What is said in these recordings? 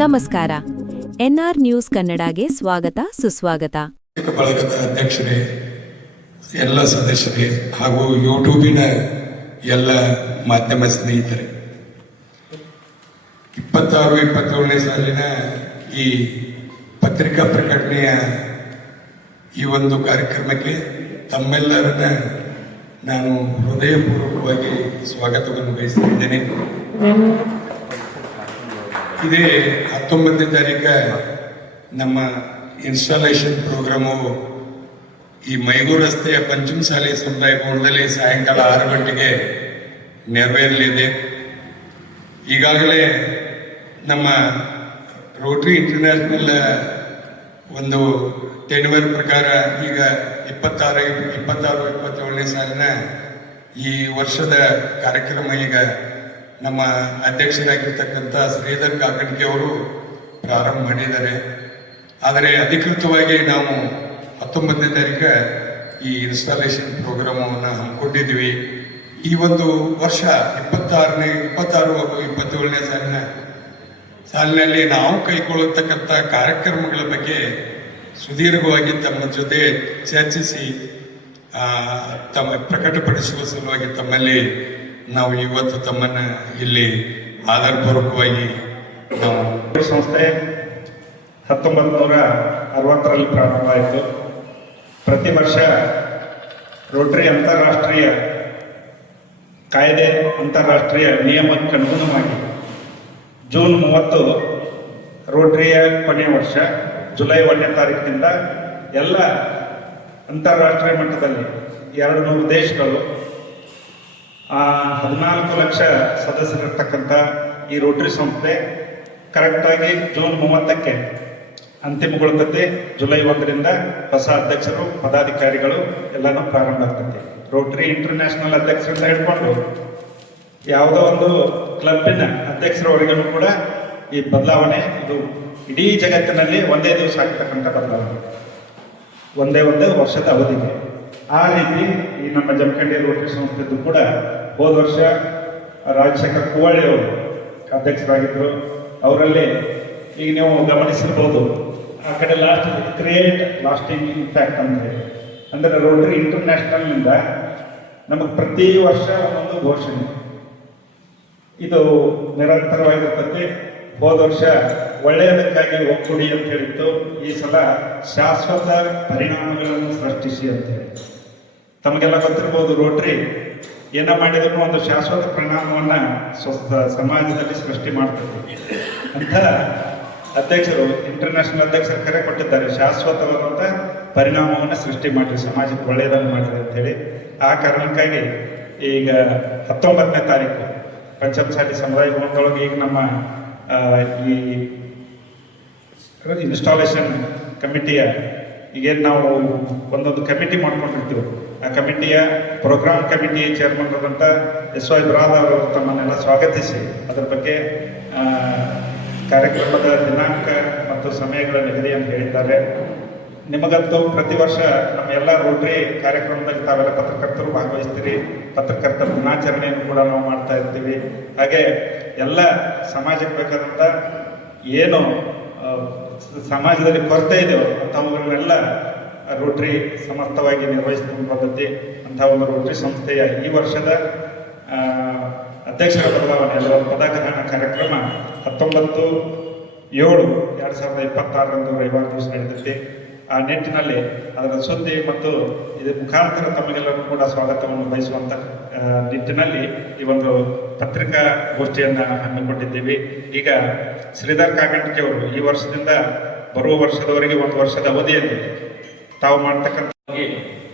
ನಮಸ್ಕಾರ. N R news ಕನ್ನಡಗೆ ಸ್ವಾಗತ ಸುಸ್ವಾಗತ. ಬಳಗದ ಅಧ್ಯಕ್ಷರೇ, ಎಲ್ಲ ಸದಸ್ಯರೇ ಹಾಗೂ ಯೂಟ್ಯೂಬಿನ ಎಲ್ಲ ಮಾಧ್ಯಮ ಸ್ನೇಹಿತರೆ, 26-27ನೇ ಸಾಲಿನ ಈ ಪತ್ರಿಕಾ ಪ್ರಕಟಣೆಯ ಈ ಒಂದು ಕಾರ್ಯಕ್ರಮಕ್ಕೆ ತಮ್ಮೆಲ್ಲರನ್ನ ನಾನು ಹೃದಯಪೂರ್ವಕವಾಗಿ ಸ್ವಾಗತವನ್ನು ಬಯಸುತ್ತಿದ್ದೇನೆ. ಇದೇ 19ನೇ ತಾರೀಕು ನಮ್ಮ ಇನ್ಸ್ಟಾಲೇಷನ್ ಪ್ರೋಗ್ರಾಮು ಈ ಮೈಗೂರು ರಸ್ತೆಯ ಪಂಚಮಸಾಲಿ ಸಮುದಾಯ ಭವನದಲ್ಲಿ ಸಾಯಂಕಾಲ 6 ಗಂಟೆಗೆ ನೆರವೇರಲಿದೆ. ಈಗಾಗಲೇ ನಮ್ಮ ರೋಟರಿ ಇಂಟರ್ನ್ಯಾಷನಲ್ ಒಂದು ಟೆನ್ವರ್ ಪ್ರಕಾರ ಈಗ 26-27ನೇ ಸಾಲಿನ ಈ ವರ್ಷದ ಕಾರ್ಯಕ್ರಮ ಈಗ ನಮ್ಮ ಅಧ್ಯಕ್ಷರಾಗಿರ್ತಕ್ಕಂಥ ಶ್ರೀಧರ್ ಕಾಕಣಿಕೆ ಅವರು ಪ್ರಾರಂಭ ಮಾಡಿದ್ದಾರೆ. ಆದರೆ ಅಧಿಕೃತವಾಗಿ ನಾವು 19ನೇ ತಾರೀಕು ಈ ಇನ್ಸ್ಟಾಲೇಷನ್ ಪ್ರೋಗ್ರಾಮವನ್ನು ಹಮ್ಮಿಕೊಂಡಿದ್ವಿ. ಈ ಒಂದು ವರ್ಷ 26-27ನೇ ಸಾಲಿನಲ್ಲಿ ನಾವು ಕೈಗೊಳ್ಳತಕ್ಕಂಥ ಕಾರ್ಯಕ್ರಮಗಳ ಬಗ್ಗೆ ಸುದೀರ್ಘವಾಗಿ ತಮ್ಮ ಜೊತೆ ಚರ್ಚಿಸಿ ಪ್ರಕಟಪಡಿಸುವ ಸಲುವಾಗಿ ತಮ್ಮಲ್ಲಿ ನಾವು ಇವತ್ತು ತಮ್ಮನ್ನು ಇಲ್ಲಿ ಆಧಾರಪೂರ್ವಕವಾಗಿ ನಾವು ಸಂಸ್ಥೆ 1960ರಲ್ಲಿ ಪ್ರಾರಂಭವಾಯಿತು. ಪ್ರತಿ ವರ್ಷ ರೋಟರಿ ಅಂತಾರಾಷ್ಟ್ರೀಯ ಕಾಯ್ದೆ ಅಂತಾರಾಷ್ಟ್ರೀಯ ನಿಯಮಕ್ಕೆ ಅನುಗುಣವಾಗಿ ಜೂನ್ 30 ರೋಟರಿಯ ಕೊನೆಯ ವರ್ಷ. ಜುಲೈ 1ನೇ ತಾರೀಕಿನಿಂದ ಎಲ್ಲ ಅಂತಾರಾಷ್ಟ್ರೀಯ ಮಟ್ಟದಲ್ಲಿ 200 ದೇಶಗಳು 14 ಲಕ್ಷ ಸದಸ್ಯರಿರ್ತಕ್ಕಂಥ ಈ ರೋಟರಿ ಸಂಸ್ಥೆ ಕರೆಕ್ಟಾಗಿ ಜೂನ್ 30ಕ್ಕೆ ಅಂತಿಮಗೊಳ್ಳುತ್ತದೆ. ಜುಲೈ 1ರಿಂದ ಹೊಸ ಅಧ್ಯಕ್ಷರು ಪದಾಧಿಕಾರಿಗಳು ಎಲ್ಲನೂ ಪ್ರಾರಂಭ ಆಗ್ತದೆ. ರೋಟರಿ ಇಂಟರ್ನ್ಯಾಷನಲ್ ಅಧ್ಯಕ್ಷರಿಂದ ಹಿಡ್ಕೊಂಡು ಯಾವುದೋ ಒಂದು ಕ್ಲಬ್ಬಿನ ಅಧ್ಯಕ್ಷರವರೆಗೂ ಕೂಡ ಈ ಬದಲಾವಣೆ ಇದು ಇಡೀ ಜಗತ್ತಿನಲ್ಲಿ ಒಂದೇ ದಿವಸ ಆಗ್ತಕ್ಕಂಥ ಬದಲಾವಣೆ, ಒಂದೇ ವರ್ಷದ ಅವಧಿಗೆ. ಆ ರೀತಿ ಈ ನಮ್ಮ ಜಮಖಂಡಿ ರೋಟರಿ ಸಂಸ್ಥೆದ್ದು ಕೂಡ ಹೋದ ವರ್ಷ ರಾಜಶೇಖರ್ ಕುವಳ್ಳಿ ಅವರು ಅಧ್ಯಕ್ಷರಾಗಿದ್ದರು. ಅವರಲ್ಲಿ ಈಗ ನೀವು ಗಮನಿಸಿರ್ಬೋದು, ಆ ಕಡೆ ಕ್ರಿಯೇಟ್ ಲಾಸ್ಟಿಂಗ್ ಇಂಪ್ಯಾಕ್ಟ್ ಅಂದರೆ ರೋಟರಿ ಇಂಟರ್ನ್ಯಾಷನಲ್ನಿಂದ ನಮಗೆ ಪ್ರತಿ ವರ್ಷ ಒಂದೊಂದು ಘೋಷಣೆ ಇದು ನಿರಂತರವಾಗಿರ್ತದೆ. ಹೋದ ವರ್ಷ ಒಳ್ಳೆಯದಕ್ಕಾಗಿ ಒಗ್ಗೂಡಿ ಅಂತ ಹೇಳಿತ್ತು. ಈ ಸಲ ಶಾಶ್ವತ ಪರಿಣಾಮಗಳನ್ನು ಸೃಷ್ಟಿಸಿ ಅಂತೇಳಿ. ತಮಗೆಲ್ಲ ಗೊತ್ತಿರ್ಬೋದು, ರೋಟರಿ ಏನ ಮಾಡಿದ್ರು ಒಂದು ಶಾಶ್ವತ ಪರಿಣಾಮವನ್ನು ಸಮಾಜದಲ್ಲಿ ಸೃಷ್ಟಿ ಮಾಡ್ತದೆ ಅಂತ ಅಧ್ಯಕ್ಷರು, ಇಂಟರ್ನ್ಯಾಷನಲ್ ಅಧ್ಯಕ್ಷರು ಕರೆ ಕೊಟ್ಟಿದ್ದಾರೆ. ಶಾಶ್ವತವಾದಂಥ ಪರಿಣಾಮವನ್ನು ಸೃಷ್ಟಿ ಮಾಡಿರಿ, ಸಮಾಜಕ್ಕೆ ಒಳ್ಳೆಯದನ್ನು ಮಾಡಿರಿ ಅಂತೇಳಿ. ಆ ಕಾರಣಕ್ಕಾಗಿ ಈಗ 19ನೇ ತಾರೀಕು ಪಂಚಮಸಾಲಿ ಸಮುದಾಯ ಭವನದೊಳಗೆ ಈಗ ನಮ್ಮ ಈ ಇನ್ಸ್ಟಾಲೇಷನ್ ಕಮಿಟಿಯ ಈಗೇನು ನಾವು ಒಂದೊಂದು ಕಮಿಟಿ ಮಾಡ್ಕೊಂಡಿರ್ತೀವಿ, ಆ ಕಮಿಟಿಯ ಪ್ರೋಗ್ರಾಮ್ ಕಮಿಟಿ ಚೇರ್ಮನ್ ಆದಂಥ SY ಬ್ರಾದರ್ ಅವರು ತಮ್ಮನ್ನೆಲ್ಲ ಸ್ವಾಗತಿಸಿ ಅದರ ಬಗ್ಗೆ ಕಾರ್ಯಕ್ರಮದ ದಿನಾಂಕ ಮತ್ತು ಸಮಯಗಳ ನಿಗದಿಯನ್ನು ಹೇಳಿದ್ದಾರೆ. ನಿಮಗಂತೂ ಪ್ರತಿ ವರ್ಷ ನಮ್ಮ ಎಲ್ಲ ರೋಟರಿ ಕಾರ್ಯಕ್ರಮದಲ್ಲಿ ತಾವೆಲ್ಲ ಪತ್ರಕರ್ತರು ಭಾಗವಹಿಸ್ತೀರಿ. ಪತ್ರಕರ್ತರ ದಿನಾಚರಣೆಯನ್ನು ಕೂಡ ನಾವು ಮಾಡ್ತಾ ಇರ್ತೀವಿ. ಹಾಗೆ ಎಲ್ಲ ಸಮಾಜಕ್ಕೆ ಬೇಕಾದಂಥ ಏನು ಸಮಾಜದಲ್ಲಿ ಕೊರತೆ ಇದೆಯೋ ಅಂಥವುಗಳನ್ನೆಲ್ಲ ರೋಟರಿ ಸಮರ್ಥವಾಗಿ ನಿರ್ವಹಿಸಿಕೊಂಡು ಬಂದದ್ದು. ಅಂಥ ಒಂದು ರೋಟರಿ ಸಂಸ್ಥೆಯ ಈ ವರ್ಷದ ಅಧ್ಯಕ್ಷರ ಬದಲಾವಣೆ ಅದರ ಪದಗ್ರಹಣ ಕಾರ್ಯಕ್ರಮ 19/7/2026 ರವಿವಾರ ದಿವಸ ನಡೆದಿದೆ. ಆ ನಿಟ್ಟಿನಲ್ಲಿ ಅದರ ಸುದ್ದಿ ಮತ್ತು ಇದು ಮುಖಾಂತರ ತಮಗೆಲ್ಲರೂ ಕೂಡ ಸ್ವಾಗತವನ್ನು ಬಯಸುವಂಥ ನಿಟ್ಟಿನಲ್ಲಿ ಈ ಒಂದು ಪತ್ರಿಕಾ ಗೋಷ್ಠಿಯನ್ನು ಹಮ್ಮಿಕೊಂಡಿದ್ದೀವಿ. ಈಗ ಶ್ರೀಧರ್ ಕಾಕಣಿಕೆ ಅವರು ಈ ವರ್ಷದಿಂದ ಬರುವ ವರ್ಷದವರೆಗೆ ಒಂದು ವರ್ಷದ ಅವಧಿಯಲ್ಲಿ ತಾವು ಮಾಡ್ತಕ್ಕಂಥ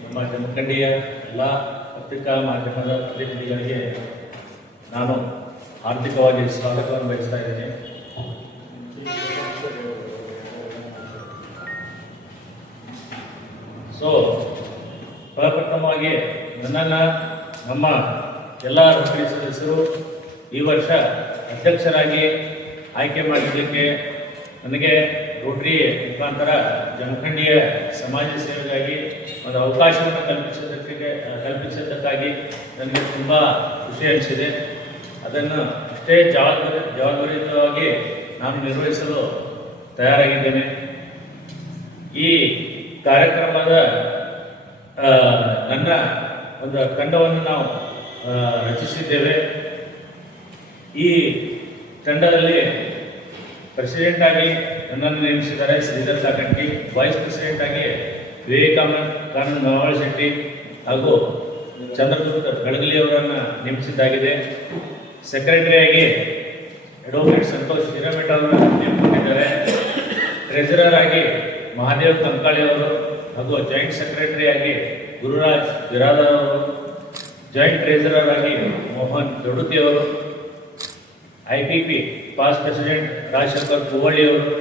ನಮ್ಮ ಜಮಖಂಡಿಯ ಎಲ್ಲ ಪತ್ರಿಕಾ ಮಾಧ್ಯಮದ ಪ್ರತಿನಿಧಿಗಳಿಗೆ ನಾನು ಆರ್ಥಿಕವಾಗಿ ಸ್ವಾಗತವನ್ನು ಬಯಸ್ತಾ ಇದ್ದೇನೆ. ಪ್ರಪ್ರಥಮವಾಗಿ ನನ್ನನ್ನು ನಮ್ಮ ಎಲ್ಲ ರೋಟರಿ ಸದಸ್ಯರು ಈ ವರ್ಷ ಅಧ್ಯಕ್ಷರಾಗಿ ಆಯ್ಕೆ ಮಾಡಿದ್ದಕ್ಕೆ ನನಗೆ ರೋಟರಿ ಮುಖಾಂತರ ಜಮಖಂಡಿಯ ಸಮಾಜ ಸೇವೆಗಾಗಿ ಒಂದು ಅವಕಾಶವನ್ನು ಕಲ್ಪಿಸಿದ್ದಕ್ಕಾಗಿ ನನಗೆ ತುಂಬ ಖುಷಿ ಅನಿಸಿದೆ. ಅದನ್ನು ಅಷ್ಟೇ ಜವಾಬ್ದಾರಿಯುತವಾಗಿ ನಾನು ನಿರ್ವಹಿಸಲು ತಯಾರಾಗಿದ್ದೇನೆ. ಈ ಕಾರ್ಯಕ್ರಮದ ನನ್ನ ಒಂದು ತಂಡವನ್ನು ನಾವು ರಚಿಸಿದ್ದೇವೆ. ಈ ತಂಡದಲ್ಲಿ ಪ್ರೆಸಿಡೆಂಟ್ ಆಗಿ ನನ್ನನ್ನು ನೇಮಿಸಿದ್ದಾರೆ ಶ್ರೀಧರ್ ಕಾಕಂಟಿ, ವೈಸ್ ಪ್ರೆಸಿಡೆಂಟ್ ಆಗಿ ವಿವೇಕಾನಂದ ನವಾಳ್ ಶೆಟ್ಟಿ ಹಾಗೂ ಚಂದ್ರಗುಪ್ತ ಗಡಗಲಿ ಅವರನ್ನು ನೇಮಿಸಿದ್ದಾಗಿದೆ. ಸೆಕ್ರೆಟರಿಯಾಗಿ ಅಡ್ವೊಕೇಟ್ ಸಂತೋಷ್ ಹಿರೇಮಠ ಅವರನ್ನು ನೇಮಿಸಿದ್ದಾರೆ. ಟ್ರೆಜರರ್ ಆಗಿ ಮಹಾದೇವ್ ಕಂಕಾಳಿ ಅವರು ಹಾಗೂ ಜಾಯಿಂಟ್ ಸೆಕ್ರೆಟರಿ ಆಗಿ ಗುರುರಾಜ್ ಬಿರಾದರ್ ಅವರು, ಜಾಯಿಂಟ್ ಟ್ರೆಜರರ್ ಆಗಿ ಮೋಹನ್ ದೊಡುತಿ ಅವರು, IPP past president Rajashekar Poovalli ಅವರು,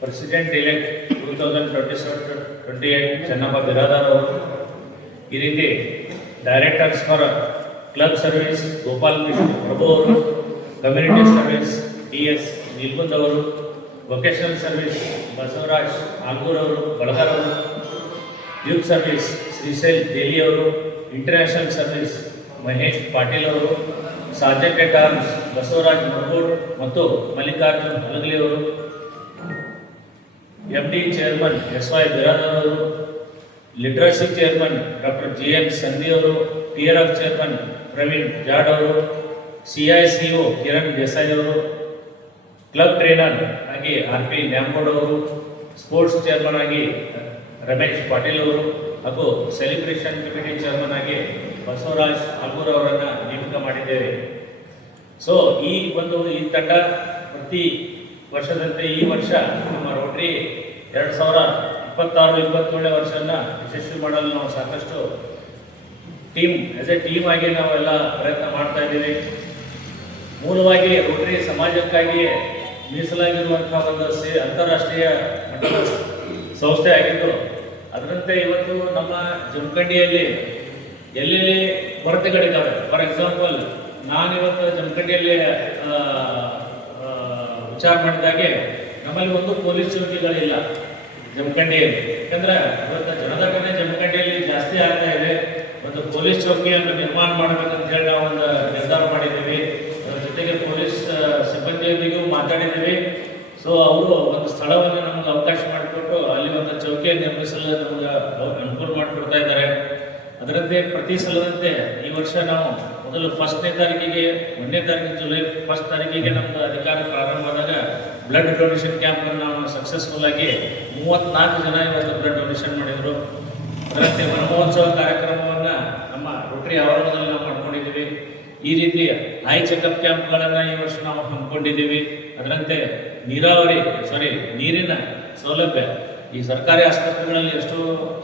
ಪ್ರೆಸಿಡೆಂಟ್ ಎಲೆಕ್ಟ್ 2027-28 ಚೆನ್ನಪ್ಪ ಬಿರಾದಾರ್ ಅವರು. ಈ ರೀತಿ directors for club service Gopal Krishna Prabhu ಅವರು, ಕಮ್ಯುನಿಟಿ ಸರ್ವಿಸ್ TS ನಿಲ್ಗುಂದ್ ಅವರು, ವೊಕೇಶನಲ್ ಸರ್ವಿಸ್ ಬಸವರಾಜ್ ಆಲ್ಗೂರ್ ಅವರು ಬಳಗಾರ್ ಅವರು, ಯೂತ್ ಸರ್ವಿಸ್ ಶ್ರೀಶೈಲ್ ದೇಲಿ ಅವರು, ಇಂಟರ್ನ್ಯಾಷನಲ್ ಸರ್ವಿಸ್ ಮಹೇಶ್ ಪಾಟೀಲ್ ಅವರು, ಸಾರ್ಜೆಂಟ್ ಎಟ್ ಆರ್ಮ್ಸ್ ಬಸವರಾಜ್ ಮರಗೋಡ್ ಮತ್ತು ಮಲ್ಲಿಕಾರ್ಜುನ್ ಹಲಗಲಿ ಅವರು, MD ಚೇರ್ಮನ್ SY ಬಿರಾದರ್ ಅವರು, ಲಿಟ್ರಸಿ ಚೇರ್ಮನ್ ಡಾಕ್ಟರ್ GN ಸಂಧಿ ಅವರು, TRF ಚೇರ್ಮನ್ ಪ್ರವೀಣ್ ಜಾಡ್ ಅವರು, CICO ಕಿರಣ್ ದೇಸಾಯಿ ಅವರು, ಕ್ಲಬ್ ಟ್ರೈನರ್ ಆಗಿ RP ನ್ಯಾಮ್ಗೋಡ್ ಅವರು, ಸ್ಪೋರ್ಟ್ಸ್ ಚೇರ್ಮನ್ ಆಗಿ ರಮೇಶ್ ಪಾಟೀಲ್ ಅವರು ಹಾಗೂ ಸೆಲಿಬ್ರೇಷನ್ ಕಮಿಟಿ ಚೇರ್ಮನ್ ಆಗಿ ಬಸವರಾಜ್ ಆಲ್ಗೂರ್ ಅವರನ್ನು ನೇಮಕ ಮಾಡಿದ್ದೇವೆ. ಸೊ ಈ ತಂಡ ಪ್ರತಿ ವರ್ಷದಂತೆ ಈ ವರ್ಷ ನಮ್ಮ ರೋಟರಿ 2026-27 ವರ್ಷವನ್ನು ಯಶಸ್ವಿ ಮಾಡಲು ನಾವು ಸಾಕಷ್ಟು ಟೀಮ್ ಆಗಿ ನಾವೆಲ್ಲ ಪ್ರಯತ್ನ ಮಾಡ್ತಾ ಇದ್ದೀವಿ. ಮೂಲವಾಗಿ ರೋಟರಿ ಸಮಾಜಕ್ಕಾಗಿ ಮೀಸಲಾಗಿರುವಂತಹ ಒಂದು ಅಂತಾರಾಷ್ಟ್ರೀಯ ಮಟ್ಟದ ಸಂಸ್ಥೆ ಆಗಿದ್ದು, ಅದರಂತೆ ಇವತ್ತು ನಮ್ಮ ಜಮಖಂಡಿಯಲ್ಲಿ ಎಲ್ಲೆಲ್ಲಿ ಕೊರತೆಗಳಿದ್ದಾವೆ. ಫಾರ್ ಎಕ್ಸಾಂಪಲ್, ನಾನಿವತ್ತು ಜಮಖಂಡಿಯಲ್ಲಿ ವಿಚಾರ ಮಾಡಿದಾಗೆ ನಮ್ಮಲ್ಲಿ ಒಂದು ಪೊಲೀಸ್ ಚೌಕಿಗಳಿಲ್ಲ ಜಮಖಂಡಿಯಲ್ಲಿ. ಯಾಕಂದ್ರೆ ಇವತ್ತು ಜನದಟ್ಟಣೆ ಜಮಖಂಡಿಯಲ್ಲಿ ಜಾಸ್ತಿ ಆಗ್ತಾ ಇದೆ. ಒಂದು ಪೊಲೀಸ್ ಚೌಕಿಯನ್ನು ನಿರ್ಮಾಣ ಮಾಡಬೇಕಂತ ಹೇಳಿ ನಾವು ಒಂದು ನಿರ್ಧಾರ ಮಾಡಿದ್ದೀವಿ. ಅದರ ಜೊತೆಗೆ ಪೊಲೀಸ್ ಸಿಬ್ಬಂದಿಯೊಂದಿಗೂ ಮಾತಾಡಿದ್ದೀವಿ. ಸೊ ಅವರು ಒಂದು ಸ್ಥಳವನ್ನು ನಮಗೆ ಅವಕಾಶ ಮಾಡಿಕೊಟ್ಟು ಅಲ್ಲಿ ಒಂದು ಚೌಕಿಯನ್ನು ನಿರ್ಮಿಸಲು ನಮಗೆ ಅನುಕೂಲ ಮಾಡಿಕೊಡ್ತಾ ಇದ್ದಾರೆ. ಅದರಂತೆ ಪ್ರತಿ ಸಲದಂತೆ ಈ ವರ್ಷ ನಾವು ಮೊದಲು 1ನೇ ತಾರೀಕಿಗೆ 1ನೇ ತಾರೀಕು ಜುಲೈ 1 ತಾರೀಕಿಗೆ ನಮ್ಮದು ಅಧಿಕಾರ ಪ್ರಾರಂಭ ಆದಾಗ ಬ್ಲಡ್ ಡೊನೇಷನ್ ಕ್ಯಾಂಪನ್ನು ನಾವು ಸಕ್ಸಸ್ಫುಲ್ ಆಗಿ 34 ಜನ ಇವತ್ತು ಬ್ಲಡ್ ಡೊನೇಷನ್ ಮಾಡಿದರು. ಅದರಂತೆ ವನಮಹೋತ್ಸವ ಕಾರ್ಯಕ್ರಮವನ್ನು ನಮ್ಮ ರೋಟರಿ ಆವರಣದಲ್ಲಿ ನಾವು ಮಾಡ್ಕೊಂಡಿದ್ದೀವಿ. ಈ ರೀತಿ ಐ ಚೆಕಪ್ ಕ್ಯಾಂಪ್ಗಳನ್ನು ಈ ವರ್ಷ ನಾವು ಹಮ್ಮಿಕೊಂಡಿದ್ದೀವಿ. ಅದರಂತೆ ನೀರಿನ ಸೌಲಭ್ಯ ಈ ಸರ್ಕಾರಿ ಆಸ್ಪತ್ರೆಗಳಲ್ಲಿ ಎಷ್ಟೋ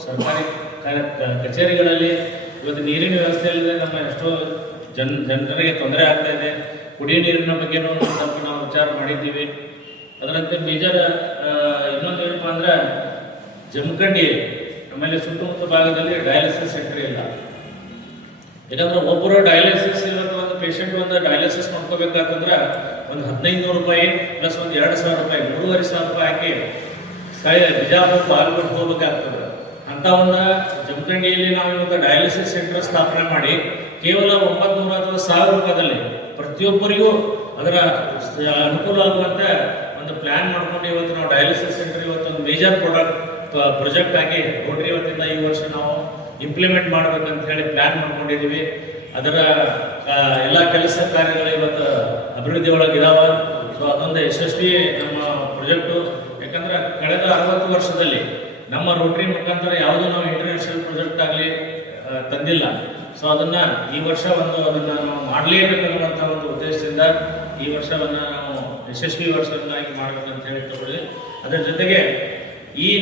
ಸರ್ಕಾರಿ ಕಚೇರಿಗಳಲ್ಲಿ ಇವತ್ತು ನೀರಿನ ವ್ಯವಸ್ಥೆ ಇಲ್ಲದೆ ನಮ್ಮ ಎಷ್ಟೋ ಜನರಿಗೆ ತೊಂದರೆ ಆಗ್ತಾ ಇದೆ. ಕುಡಿಯೋ ನೀರಿನ ಬಗ್ಗೆನೂ ಸ್ವಲ್ಪ ನಾವು ವಿಚಾರ ಮಾಡಿದ್ದೀವಿ. ಅದರಂತೆ ಮೇಜರ್ ಇನ್ನೊಂದು ಏನಪ್ಪ ಅಂದ್ರೆ ಜಮಖಂಡಿ ಆಮೇಲೆ ಸುತ್ತಮುತ್ತ ಭಾಗದಲ್ಲಿ ಡಯಾಲಿಸಿಸ್ ಸೆಂಟರ್ ಇಲ್ಲ. ಯಾಕಂದ್ರೆ ಒಬ್ಬರು ಡಯಾಲಿಸಿಸ್ ಇವತ್ತು ಒಂದು ಪೇಷಂಟ್ ಒಂದು ಡಯಾಲಿಸಿಸ್ ಮಾಡ್ಕೋಬೇಕಾತಂದ್ರೆ ಒಂದು 1500 ರೂಪಾಯಿ ಪ್ಲಸ್ ಒಂದು 2000 ರೂಪಾಯಿ 3500 ರೂಪಾಯಿ ಹಾಕಿ ಬಿಜಾಪುರ ಬಾಲ್ಕೋಟ್ ಹೋಗ್ಬೇಕಾಗ್ತದೆ. ಅಂತ ಒಂದು ಜಮಖಂಡಿಯಲ್ಲಿ ನಾವು ಇವತ್ತು ಡಯಾಲಿಸಿಸ್ ಸೆಂಟರ್ ಸ್ಥಾಪನೆ ಮಾಡಿ ಕೇವಲ 900 ಅಥವಾ 1000 ರೂಪಾಯಿದಲ್ಲಿ ಪ್ರತಿಯೊಬ್ಬರಿಗೂ ಅದರ ಅನುಕೂಲ ಆಗುವಂತೆ ಒಂದು ಪ್ಲಾನ್ ಮಾಡ್ಕೊಂಡು ಇವತ್ತು ನಾವು ಡಯಾಲಿಸಿಸ್ ಸೆಂಟರ್ ಇವತ್ತು ಒಂದು ಮೇಜರ್ ಪ್ರಾಜೆಕ್ಟ್ ಆಗಿ ರೋಟರಿ ವತಿಯಿಂದ ಈ ವರ್ಷ ನಾವು ಇಂಪ್ಲಿಮೆಂಟ್ ಮಾಡ್ಬೇಕಂತ ಹೇಳಿ ಪ್ಲಾನ್ ಮಾಡ್ಕೊಂಡಿದ್ದೀವಿ. ಅದರ ಎಲ್ಲ ಕೆಲಸ ಕಾರ್ಯಗಳು ಇವತ್ತು ಅಭಿವೃದ್ಧಿ ಒಳಗಿದಾವೆ. ಸೊ ಅದೊಂದು ಯಶಸ್ವಿ ನಮ್ಮ ಪ್ರಾಜೆಕ್ಟು. ಯಾಕಂದ್ರೆ ಕಳೆದ 60 ವರ್ಷದಲ್ಲಿ ನಮ್ಮ ರೋಟರಿ ಮುಖಾಂತರ ಯಾವುದೂ ನಾವು ಇಂಟರ್ನ್ಯಾಷನಲ್ ಪ್ರಾಜೆಕ್ಟ್ ಆಗಲಿ ತಂದಿಲ್ಲ. ಸೊ ಅದನ್ನು ಈ ವರ್ಷ ಅದನ್ನು ನಾವು ಮಾಡಲೇಬೇಕನ್ನುವಂಥ ಒಂದು ಉದ್ದೇಶದಿಂದ ಈ ವರ್ಷವನ್ನು ನಾವು ಯಶಸ್ವಿ ವರ್ಷವನ್ನಾಗಿ ಮಾಡಬೇಕಂತ ಹೇಳಿ ತಗೊಳ್ಳಿ. ಅದರ ಜೊತೆಗೆ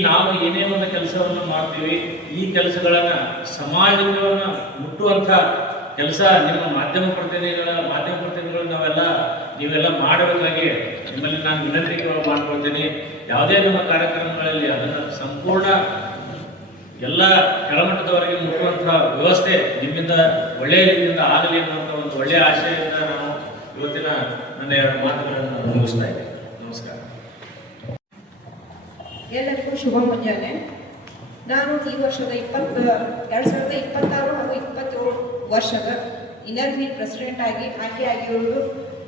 ನಾವು ಏನೇ ಒಂದು ಕೆಲಸವನ್ನು ಮಾಡ್ತೀವಿ, ಈ ಕೆಲಸಗಳನ್ನು ಸಮಾಜವನ್ನು ಮುಟ್ಟುವಂಥ ಕೆಲಸ ನಿಮ್ಮ ಮಾಧ್ಯಮ ಪ್ರತಿನಿಧಿಗಳು ನೀವೆಲ್ಲ ಮಾಡಬೇಕಾಗಿ ನಿಮ್ಮಲ್ಲಿ ನಾನು ವಿನಂತಿ ಮಾಡ್ಕೊಳ್ತೀನಿ. ಯಾವುದೇ ನಮ್ಮ ಕಾರ್ಯಕ್ರಮಗಳಲ್ಲಿ ಅದನ್ನು ಸಂಪೂರ್ಣ ಎಲ್ಲ ಕೆಳಮಟ್ಟದವರೆಗೆ ಮುಟ್ಟುವಂಥ ವ್ಯವಸ್ಥೆ ನಿಮ್ಮಿಂದ ಒಳ್ಳೆಯ ರೀತಿಯಿಂದ ಆಗಲಿ ಅನ್ನುವಂಥ ಒಂದು ಒಳ್ಳೆಯ ಆಶಯದಿಂದ ನಾವು ಇವತ್ತಿನ ನನ್ನ 2 ಮಾತುಗಳನ್ನು ಮುಗಿಸ್ತಾ ಇದ್ದೇನೆ. ನಮಸ್ಕಾರ. ಎಲ್ಲರಿಗೂ ಶುಭ ಮುಂಜಾನೆ. ನಾನು ಈ ವರ್ಷದ 2026 ಹಾಗೂ 27 ವರ್ಷದ ಇನ್ನರ್ ವೀಲ್ ಪ್ರೆಸಿಡೆಂಟ್ ಆಗಿ ಆಯ್ಕೆಯಾಗಿರುವುದು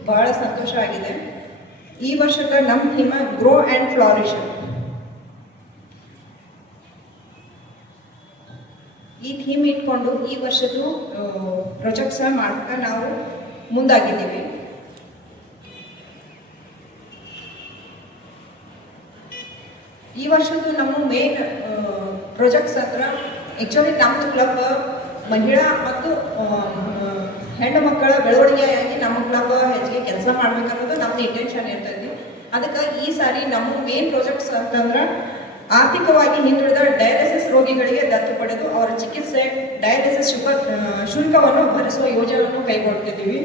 ಬಹಳ ಸಂತೋಷವಾಗಿದೆ. ಈ ವರ್ಷದ ನಮ್ಮ ಥೀಮ್ ಗ್ರೋ ಆ್ಯಂಡ್ ಫ್ಲಾರಿಶ್. ಈ ಥೀಮ್ ಇಟ್ಕೊಂಡು ಈ ವರ್ಷದ್ದು ಪ್ರಾಜೆಕ್ಟ್ಸ್ ಮಾಡ್ತಾ ನಾವು ಮುಂದಾಗಿದ್ದೀವಿ. ಈ ವರ್ಷದ್ದು ನಮ್ಮ ಮೇನ್ ಪ್ರಾಜೆಕ್ಟ್ಸ್ ಹತ್ರ ಆ್ಯಕ್ಚುಲಿ ನಮ್ಮದು ಕ್ಲಬ್ ಮಹಿಳಾ ಮತ್ತು ಹೆಣ್ಣು ಮಕ್ಕಳ ಬೆಳವಣಿಗೆಯಾಗಿ ನಮ್ಮ ಕ್ಲಬ್ ಹೆಚ್ಚಿಗೆ ಕೆಲಸ ಮಾಡ್ಬೇಕನ್ನೋದು ನಮ್ಮದು ಇಂಟೆನ್ಷನ್ ಇರ್ತೈತಿ. ಅದಕ್ಕೆ ಈ ಸಾರಿ ನಮ್ಮ ಮೇನ್ ಪ್ರಾಜೆಕ್ಟ್ಸ್ ಅಂತಂದ್ರೆ ಆರ್ಥಿಕವಾಗಿ ಹಿಂದುಳಿದ ಡಯಾಲಿಸಿಸ್ ರೋಗಿಗಳಿಗೆ ದತ್ತು ಪಡೆದು ಅವರ ಚಿಕಿತ್ಸೆ ಡಯಾಲಿಸಿಸ್ ಶುಲ್ಕವನ್ನು ಭರಿಸುವ ಯೋಜನೆಯನ್ನು ಕೈಗೊಳ್ತಿದ್ದೀವಿ.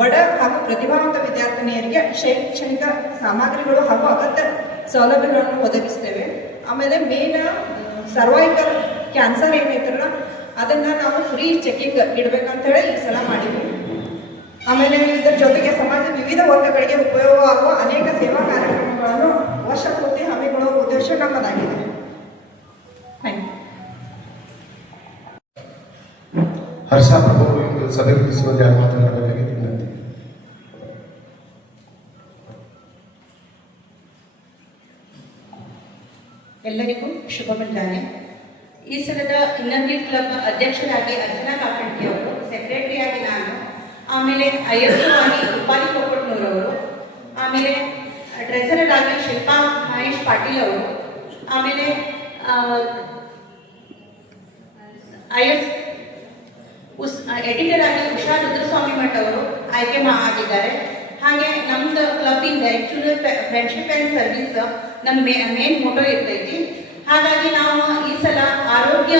ಬಡ ಹಾಗೂ ಪ್ರತಿಭಾವಂತ ವಿದ್ಯಾರ್ಥಿನಿಯರಿಗೆ ಶೈಕ್ಷಣಿಕ ಸಾಮಗ್ರಿಗಳು ಹಾಗೂ ಅಗತ್ಯ ಸೌಲಭ್ಯಗಳನ್ನು ಒದಗಿಸ್ತೇವೆ. ಆಮೇಲೆ ಮೇನ್ ಸರ್ವೈಕಲ್ ಕ್ಯಾನ್ಸರ್ ಏನೈತಲ್ಲ ಅದನ್ನು ನಾವು ಫ್ರೀ ಚೆಕಿಂಗ್ ಇಡಬೇಕಂತೇಳಿ ಈ ಸಲ ಮಾಡಿದ್ವಿ. ಆಮೇಲೆ ಇದರ ಜೊತೆಗೆ ಸಮಾಜದ ವಿವಿಧ ವರ್ಗಗಳಿಗೆ ಉಪಯೋಗವಾಗುವ ಅನೇಕ ಸೇವಾ ಕಾರ್ಯಕ್ರಮಗಳನ್ನು ವರ್ಷಪೂರ್ತಿ ಹಮ್ಮಿಕೊಳ್ಳುವ ಉದ್ದೇಶ ನಮ್ಮದಾಗಿದೆ. Thank you. ಹರ್ಷ ಪ್ರಭು ಎಂದು ಸಭೆ ಉದ್ದೇಶಿಸುವಂತೆ ಮಾತನಾಡಬೇಕಾಗಿ ವಿನಂತಿ. ಎಲ್ಲರಿಗೂ ಶುಭ ಮುಂಜಾನೆ. ಈ ಸಲದ ಇನ್ನರ್ವಿ ಕ್ಲಬ್ ಅಧ್ಯಕ್ಷರಾಗಿ ಅರ್ಚನಾ ಕಾಕಂಟಿ ಅವರು, ಸೆಕ್ರೆಟರಿಯಾಗಿ ನಾನು, ಆಮೇಲೆ ಐಎಸ್ಒ ಆಗಿ ರೂಪಾಲಿ ಕೊಪ್ಪಟ್ನೂರವರು, ಆಮೇಲೆ ಟ್ರೆಸರರ್ ಆಗಿ ಶಿಲ್ಪಾ ಮಹೇಶ್ ಪಾಟೀಲ್ ಅವರು, ಆಮೇಲೆ ಎಡಿಟರ್ ಆಗಿ ಉಷಾ ರುದ್ರಸ್ವಾಮಿ ಮಠ ಅವರು ಆಯ್ಕೆ ಆಗಿದ್ದಾರೆ. ಹಾಗೆ ನಮ್ದು ಕ್ಲಬ್ಬಿಂದ ಆ್ಯಕ್ಚುಲಿ ಫ್ರೆಂಡ್ಶಿಪ್ ಆ್ಯಂಡ್ ಸರ್ವಿಸ್ ನಮ್ಮ ಮೇನ್ ಮೋಟೋ ಇರ್ತೈತಿ. ಹಾಗಾಗಿ ನಾವು ಈ ಸಲ ಆರೋಗ್ಯ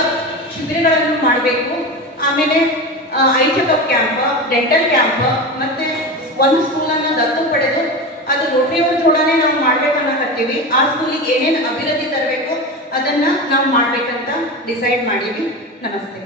ಶಿಬಿರಗಳನ್ನು ಮಾಡಬೇಕು. ಆಮೇಲೆ I checkup camp, dental camp, ಮತ್ತು ಒಂದು ಸ್ಕೂಲನ್ನು ದತ್ತು ಪಡೆದು ಅದು ರೋಟರಿಯವ್ರ ಜೋಡನೆ ನಾವು ಮಾಡ್ಬೇಕನ್ನಕತ್ತೀವಿ. ಆ ಸ್ಕೂಲಿಗೆ ಏನೇನು ಅಭಿವೃದ್ಧಿ ತರಬೇಕು ಅದನ್ನು ನಾವು ಮಾಡಬೇಕಂತ ಡಿಸೈಡ್ ಮಾಡೀವಿ. ನಮಸ್ತೆ.